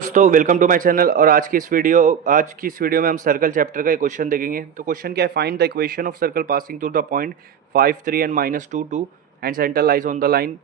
दोस्तों welcome to my channel. और आज की इस वीडियो में हम सर्कल चैप्टर का एक क्वेश्चन देखेंगे। तो क्वेश्चन क्या है, find the equation of circle passing through the point 5 3 and -2 2 and centre lies on the line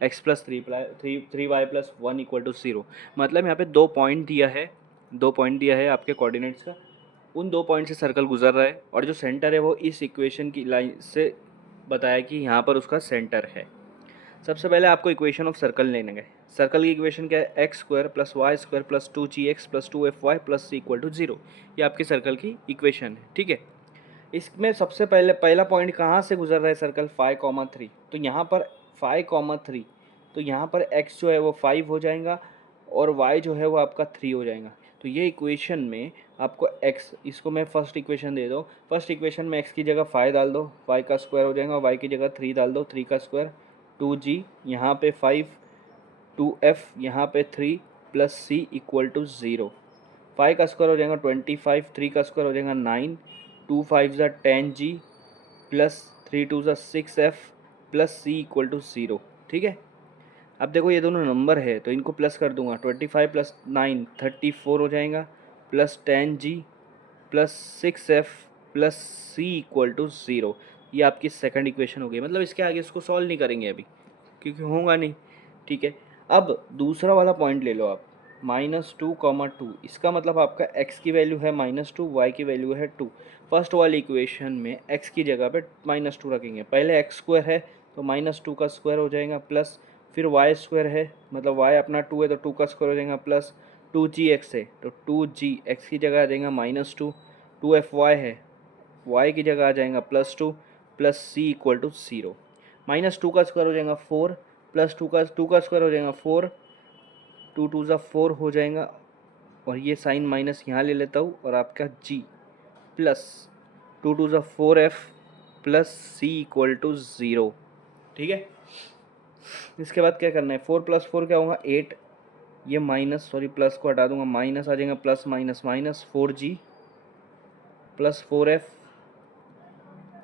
x plus three Y plus one equal to 0। मतलब यहाँ पे दो पॉइंट दिया है आपके कोऑर्डिनेट्स का। उन दो पॉइंट से सर्कल गुजर रहा है और जो सेंटर है वो इस इक्वेशन की लाइन से बताया कि यहाँ पर उसका सेंटर है। सबसे पहले आपको इक्वेशन ऑफ सर्कल लेने गए। सर्कल की इक्वेशन क्या है, X square plus Y square plus 2gx plus 2fy plus C equal to 0। ये आपके सर्कल की इक्वेशन है, ठीक है। इसमें सबसे पहले पहला पॉइंट कहाँ से गुजर रहा है सर्कल, 5,3। तो यहाँ पर 5,3, तो यहाँ पर x जो है वो 5 हो जाएगा और y जो है वो आपका 3 हो जाएगा। तो ये इक्वेशन में आपको x, इसको मैं फर्स्ट इक्वेशन दे दो। फर्स्ट इक्वेशन में x की जगह 5 डाल दो, y का स्क्वायर हो जाएगा, y की जगह 3 डाल दो, 3 का स्क्वायर 2g, यहाँ पे 5, 2f, यहाँ पे 3 प्लस सी इक्वल टू 0। 5 का स्क्वायर हो जाएगा 25, 3 का स्क्वायर हो जाएगा 9, 2 5 ज़ा 10g प्लस 3 2 ज़ा 6f plus C equal to 0, ठीक है। अब देखो ये दोनों नंबर है तो इनको प्लस कर दूंगा, 25 प्लस 9 34 हो जाएगा, plus 10g plus 6f plus C equal to 0। ये आपकी सेकंड इक्वेशन हो गई। मतलब इसके आगे इसको सॉल्व नहीं करेंगे अभी क्योंकि होगा नहीं, ठीक है। अब दूसरा वाला पॉइंट ले लो आप, -2, इसका मतलब आपका x की वैल्यू है -2, y की वैल्यू है 2। फर्स्ट वाली इक्वेशन में x की जगह पे -2 रखेंगे। पहले x स्क्वायर है तो -2 का स्क्वायर हो जाएगा, प्लस फिर y स्क्वायर है, मतलब y अपना 2 है तो 2 का स्क्वायर हो जाएगा, प्लस 2gx है तो 2g, x की जगह आ जाएगा -2, 2fy है, y की जगह आ जाएगा +2 प्लस सी इक्वल टू 0। -2 का स्क्वायर हो जाएगा 4, प्लस 2 का स्क्वायर हो जाएगा 4, 2 2 ज़ा 4 हो जाएगा और ये साइन माइनस यहाँ ले लेता हूँ और आपका g प्लस 2 2 ज़ा 4f plus C equal to 0, ठीक है। इसके बाद क्या करना है, 4 प्लस 4 क्या होगा 8, ये माइनस सॉरी प्लस को हटा दूंगा, माइनस आ जाएगा, plus minus minus 4g plus 4f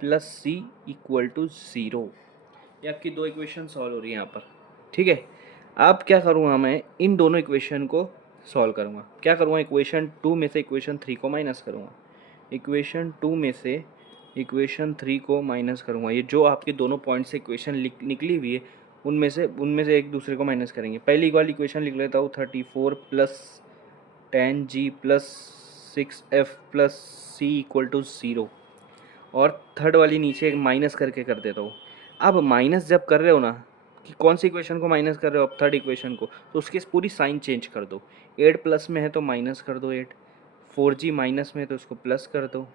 plus C equal to 0। ये आपकी दो इक्वेशन सॉल्व हो रही है यहाँ पर, ठीक है। अब क्या करूँगा, मैं इन दोनों इक्वेशन को सॉल्व करूँगा। क्या करूँगा, इक्वेशन 2 में से इक्वेशन 3 को माइनस करूँगा। इक्वेशन 2 में से इक्वेशन 3 को माइनस करूँगा। ये जो आपके दोनों पॉइंट से इक्वेशन निकली हुई है उनमें से एक दूसरे को माइनस करेंगे। पहली वाली इक्वेशन लिख लेता हूँ, 34 plus 10g plus 6f plus C equal to 0। और थर्ड वाली नीचे एक माइनस करके कर देता हूँ। अब माइनस जब कर रहे हो ना, कि कौन सी इक्वेशन को माइनस कर रहे हो, अब थर्ड इक्वेशन को, तो उसकी पूरी साइन चेंज कर दो। 8 प्लस में है तो माइनस कर दो 8, 4g माइनस में है तो उसको प्लस कर दो,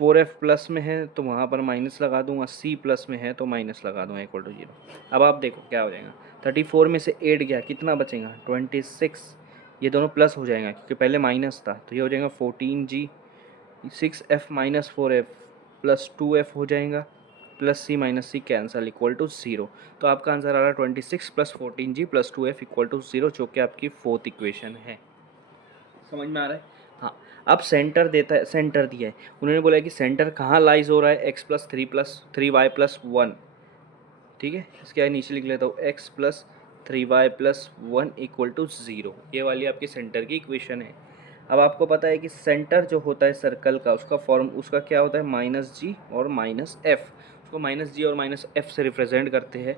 4f प्लस में है तो वहाँ पर माइनस लगा दूंगा, c प्लस में है तो माइनस लगा दूंगा इक्वल टू 0। अब आप देखो क्या हो जाएगा, 34 में से 8 गया, कितना बचेगा 26। ये दोनों प्लस हो जाएगा क्योंकि पहले माइनस था, तो ये हो जाएगा 14g, 6f minus 4f plus 2f हो जाएगा, plus C minus C cancel equal to 0। तो आपका आंसर आ रहा है 26 plus 14g plus 2f equal to 0, जो कि आपकी फोर्थ इक्वेशन है। समझ में आ रहा है? हाँ। अब सेंटर देता है, सेंटर दिया है, उन्होंने बोला है कि सेंटर कहाँ लाइज हो रहा है, x+3 y+1, ठीक है। इसके आगे नीचे लिख लेता हूँ x+3y+1 इक्वल टू 0। ये वाली आपकी सेंटर की इक्वेशन है। अब आपको पता है कि सेंटर जो होता है सर्कल का, उसका क्या होता है, -g और -f। उसको -g और -f से रिप्रेजेंट करते हैं।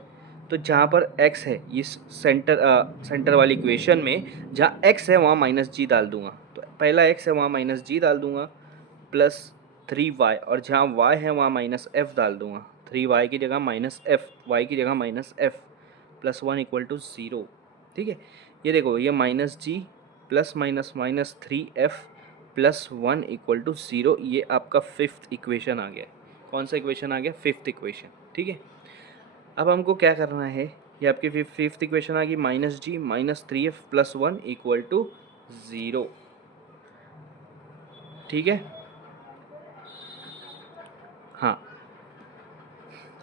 तो जहाँ पर x है, इस सेंटर वाली इक्वेशन में जहाँ x है वहाँ -g डाल दूंगा। तो पहला x है वहाँ -g डाल दूंगा, प्लस 3y, और जहाँ y है वहाँ -f डाल दूंगा। 3y की जगह -f, y की जगह -f प्लस 1 इक्वल टू 0, ठीक है। ये देखो, ये -g plus minus minus 3f plus 1 equal to 0, ये आपका फिफ्थ इक्वेशन आ गया। कौन सा इक्वेशन आ गया, फिफ्थ इक्वेशन, ठीक है। अब हमको क्या करना है, ये आपकी फिफ्थ इक्वेशन आ गई, -g -3f plus 1 equal to 0, ठीक है। हाँ,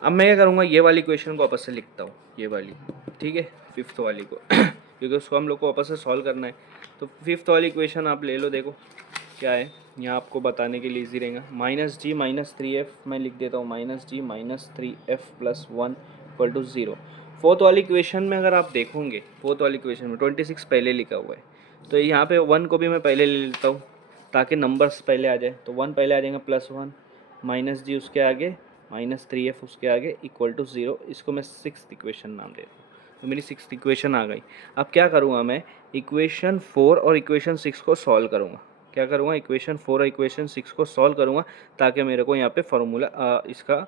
अब मैं क्या करूँगा, ये वाली इक्वेशन को वापस से लिखता हूँ, ये वाली, ठीक है, फिफ्थ वाली को क्योंकि उसको हम लोग को वापस से सॉल्व करना है। तो फिफ्थ वाली इक्वेशन आप ले लो, देखो क्या है, यहाँ आपको बताने के लिए ईजी रहेगा। -g -3f मैं लिख देता हूँ, -g -3f plus 1 equal to 0। Fourth वाली इक्वेशन में अगर आप देखोगे, फोर्थ वाली इक्वेशन में 26 पहले लिखा हुआ है, तो यहाँ पे 1 को भी मैं पहले ले लेता हूँ ताकि नंबर्स पहले आ जाए। तो 1 पहले आ जाएगा, +1 माइनस जी उसके आगे, -3f उसके आगे, इक्वल टू 0। इसको मैं 6th इक्वेशन नाम देता हूँ। तो मेरी 6th इक्वेशन आ गई। अब क्या करूँगा मैं, इक्वेशन 4 और इक्वेशन 6 को सॉल्व करूँगा। क्या करूँगा, इक्वेशन 4 और इक्वेशन 6 को सॉल्व करूँगा ताकि मेरे को यहाँ पे फार्मूला इसका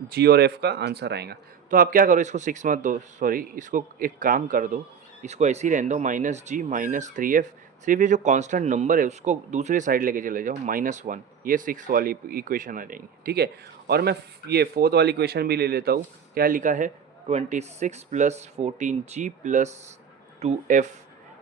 जी और एफ का आंसर आएगा। तो आप क्या करो, इसको 6 मत दो, सॉरी इसको एक काम कर दो, इसको ऐसे ही रहने दो, -g -3f। सिर्फ ये जो कांस्टेंट नंबर है उसको दूसरी साइड लेके चले जाओ, -1। ये 6th वाली इक्वेशन आ जाएंगी, ठीक है। और मैं ये 4th वाली इक्वेशन भी ले लेता हूँ। क्या लिखा है, 26 + 14g + 2f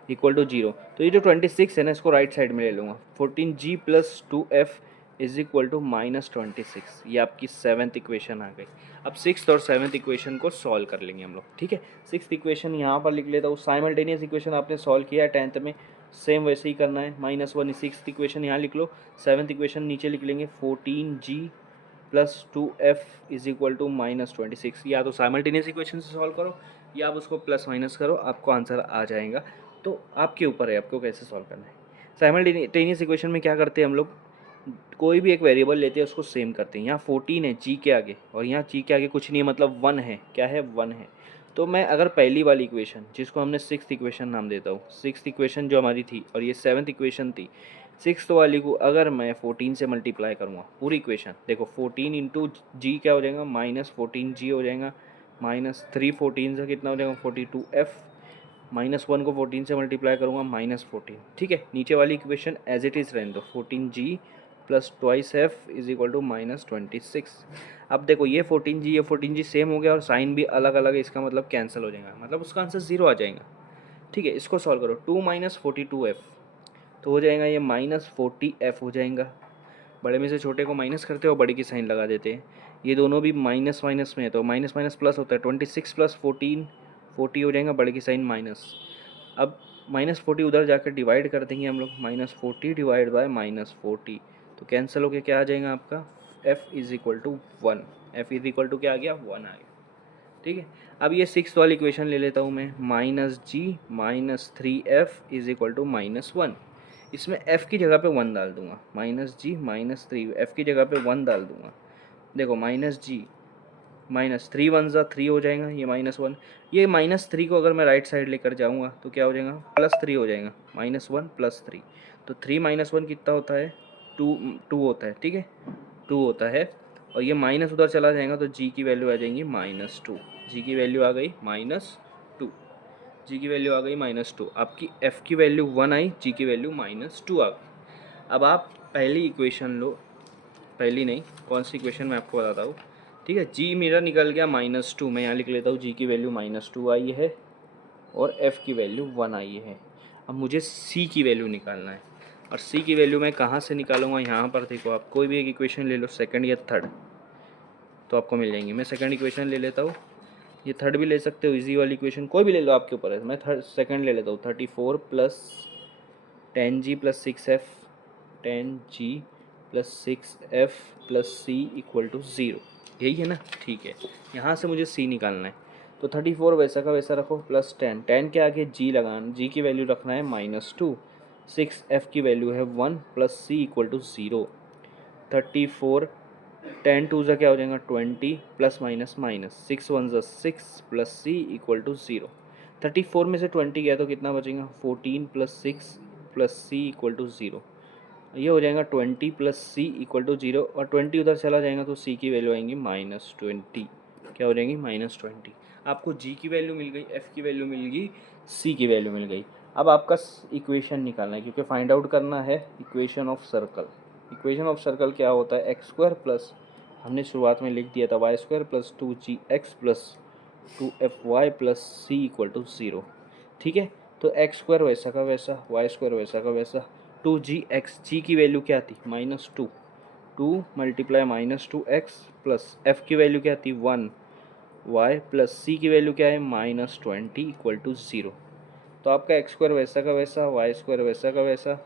इक्वल टू 0। तो ये जो 26 है ना, इसको राइट साइड में ले लूँगा। 14g + 2f is equal to -26। ये आपकी 7th इक्वेशन आ गई। अब 6th और 7th इक्वेशन को सॉल्व कर लेंगे हम लोग, ठीक है। 6th इक्वेशन यहाँ पर लिख लेता हूँ। साइमल्टेनियस इक्वेशन आपने सॉल्व किया है 10th में, सेम वैसे ही करना है। -1 6th इक्वेशन यहाँ लिख लो, 7th इक्वेशन नीचे लिख लेंगे। 14g + 2f is equal to -26। या तो साइमल्टेनियस इक्वेशन से सॉल्व करो या आप उसको प्लस माइनस करो, आपको आंसर आ जाएगा। तो आपके ऊपर है आपको कैसे सॉल्व करना है। साइमल्टेनियस इक्वेशन में क्या करते हैं हम लोग, कोई भी एक वेरिएबल लेते हैं उसको सेम करते हैं। यहाँ 14 है जी के आगे, और यहाँ जी के आगे कुछ नहीं है, मतलब 1 है। क्या है, 1 है। तो मैं अगर पहली वाली इक्वेशन, जिसको हमने 6th इक्वेशन नाम देता हूँ, 6th इक्वेशन जो हमारी थी और ये 7th इक्वेशन थी, 6th वाली को अगर मैं 14 से मल्टीप्लाई करूँगा पूरी इक्वेशन, देखो 14 इंटू जी क्या हो जाएगा, -14g हो जाएगा, -3 14 से कितना हो जाएगा, 42f, -1 को 14 से मल्टीप्लाई करूँगा, -14। ठीक है, नीचे वाली इक्वेशन एज इट इज़ रहने दो, 14g + 2f is equal to -26। अब देखो ये 14g सेम हो गया और साइन भी अलग अलग है, इसका मतलब कैंसिल हो जाएगा, मतलब उसका आंसर 0 आ जाएगा। ठीक है, इसको सॉल्व करो, 2 - 42f तो हो जाएगा ये -40f हो जाएगा। बड़े में से छोटे को माइनस करते हो, बड़े की साइन लगा देते हैं। ये दोनों भी माइनस माइनस में है तो माइनस माइनस प्लस होता है, 26 + 14 40 हो जाएगा, बड़े की साइन माइनस। अब -40 उधर जाकर डिवाइड कर देंगे हम लोग, -40 डिवाइड बाय -40, तो कैंसिल होके क्या आ जाएगा आपका, f is equal to 1। f is equal to क्या आ गया, 1 आ गया। ठीक है, अब ये 6th वाली इक्वेशन ले लेता हूँ मैं, -g -3f is equal to -1। इसमें f की जगह पे 1 डाल दूंगा, -g -3 f की जगह पे 1 डाल दूंगा। देखो -g -3 1 ज़ा 3 हो जाएगा, ये -1। ये -3 को अगर मैं राइट साइड लेकर जाऊंगा तो क्या हो जाएगा, +3 हो जाएगा, -1 + 3। तो 3 - 1 कितना होता है, 2 होता है। ठीक है, 2 होता है, और ये माइनस उधर चला जाएगा तो g की वैल्यू आ जाएंगी -2। g की वैल्यू आ गई -2, g की वैल्यू आ गई -2। आपकी f की वैल्यू 1 आई, g की वैल्यू -2 आ गई। अब आप पहली इक्वेशन लो, पहली नहीं, कौन सी इक्वेशन मैं आपको बताता हूँ। ठीक है, g मेरा निकल गया -2, मैं यहाँ लिख लेता हूँ, g की वैल्यू -2 आई है और f की वैल्यू 1 आई है। अब मुझे c की वैल्यू निकालना है, और c की वैल्यू मैं कहाँ से निकालूंगा, यहाँ पर देखो, आप कोई भी एक इक्वेशन ले लो, सेकंड या थर्ड, तो आपको मिल जाएंगी। मैं सेकंड इक्वेशन ले लेता हूँ, ये थर्ड भी ले सकते हो, इजी वाली इक्वेशन कोई भी ले लो, आपके ऊपर है। मैं सेकंड ले लेता हूँ, 34 + 10g + 6f, 10g + 6f + c = 0। यही है ना, ठीक है। यहाँ से मुझे c निकालना है, तो 34 वैसा का वैसा रखो, +10, 10 के आगे g लगाना, g की वैल्यू रखना है -2, 6f की वैल्यू है 1 + c = 0। 34 10 2 ज़ा क्या हो जाएगा, 20 प्लस माइनस माइनस, 6 1 ज़ा 6 + c = 0। 34 में से 20 गया तो कितना बचेगा, 14 + 6 + c = 0। ये हो जाएगा 20 + c = 0, और 20 उधर चला जाएगा तो c की वैल्यू आएंगी -20। क्या हो जाएंगी, -20। आपको g की वैल्यू मिल गई, f की वैल्यू मिल गई, c की वैल्यू मिल गई। अब आपका इक्वेशन निकालना है, क्योंकि फाइंड आउट करना है equation of circle. Equation of circle क्या होता है, x² प्लस, हमने शुरुआत में लिख दिया था, y² + 2gx + 2fy + c = 0। ठीक है, तो x² वैसा का वैसा, y² वैसा का वैसा, 2gx, g की वैल्यू क्या थी, -2, 2 × -2x प्लस f की वैल्यू क्या थी, 1, y प्लस c की वैल्यू क्या है, -20 = 0। तो आपका x² वैसा का वैसा, y² वैसा का वैसा,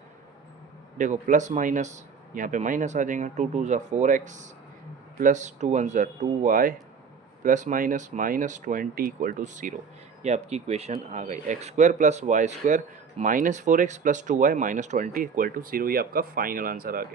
देखो प्लस माइनस, यहाँ पे माइनस आ जाएगा, 2 2 ज़ा 4x + 2 1 ज़ा 2y plus minus minus 20 equal to 0। ये आपकी इक्वेशन आ गई। X square plus Y square minus 4x plus 2y minus 20 equal to 0। ये आपका फाइनल आंसर आ गया।